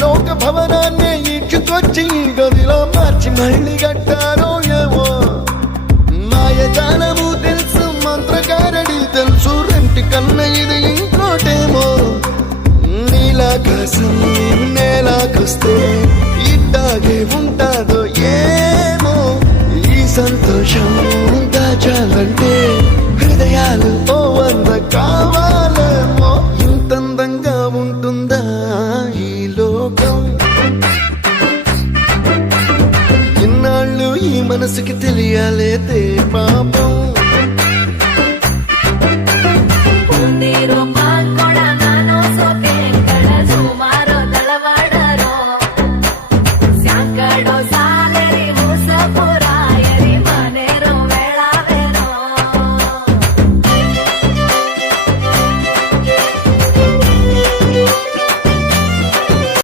లోక భవనాన్ని ఈడ్చుకొచ్చి గదిలో మార్చి మళ్ళీ కట్టారో ఏమో మాయజాలము తెలుసు మంత్రకారడి తెలుసు రెంటి కన్న ఇది ఇంకోటేమో నీలాకాశం నేలాకొస్తే ఇట్టాగే ఉంటాదో ఏమో ఈ సంతోషం దాచాలంటే హృదయాలు ఓ వంద కావాలేమో ఇంతందంగా ఉంటుందా ఈ లోకం ఇన్నాళ్ళు ఈ మనసుకి తెలియాలేదే పాపం